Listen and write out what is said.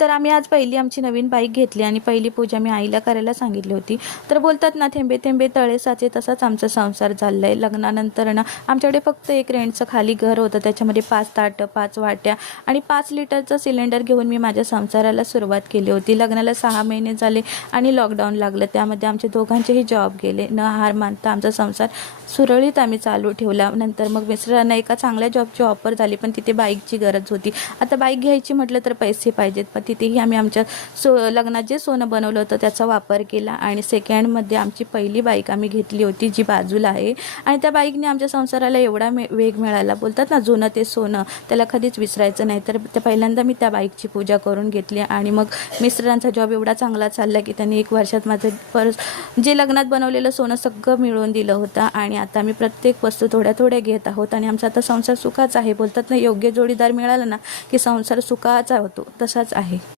तर आम्ही आज पहिली आमची नवीन बाईक घेतली आणि पहिली पूजा मी आईला करायला सांगितली होती। तर बोलतात ना, थेंबे थेंबे तळे साचे, तसाच आमचा संसार चाललाय। लग्नानंतर ना आमच्याकडे फक्त एक रेंटचं खाली घर होतं, त्याच्यामध्ये 5 ताटं, 5 वाट्या आणि 5 लिटरचं सिलेंडर घेऊन मी माझ्या संसाराला सुरुवात केली होती। लग्नाला 6 महिने झाले आणि लॉकडाऊन लागलं, त्यामध्ये आमचे दोघांचेही जॉब गेले। न हार मानता आमचा संसार सुरळीत आम्ही चालू ठेवला। नंतर मग मिस्टरांना एका चांगल्या जॉबची ऑफर झाली, पण तिथे बाईकची गरज होती। आता बाईक घ्यायची म्हटलं तर पैसे पाहिजेत, पण तिथेही आम्ही आमच्या लग्नात जे सोनं बनवलं होतं त्याचा वापर केला आणि सेकंडमध्ये आमची पहिली बाईक आम्ही घेतली होती, जी बाजूला आहे। आणि त्या बाईकने आमच्या संसाराला एवढा वेग मिळाला। बोलतात ना, जुनं ते सोनं, त्याला कधीच विसरायचं नाही। तर पहिल्यांदा मी त्या बाईकची पूजा करून घेतली आणि मग मिस्टरांचा जॉब एवढा चांगला चालला की त्यांनी 1 वर्षात माझं जे लग्नात बनवलेलं सोनं सगळं मिळवून दिलं होतं। आणि आता आम्ही प्रत्येक वस्तू थोड्या थोड्या घेत आहोत आणि आमचा आता संसार सुखाचा आहे। बोलतात ना, योग्य जोडीदार मिळाला ना की संसार सुखाचा होतो, तसाच आहे।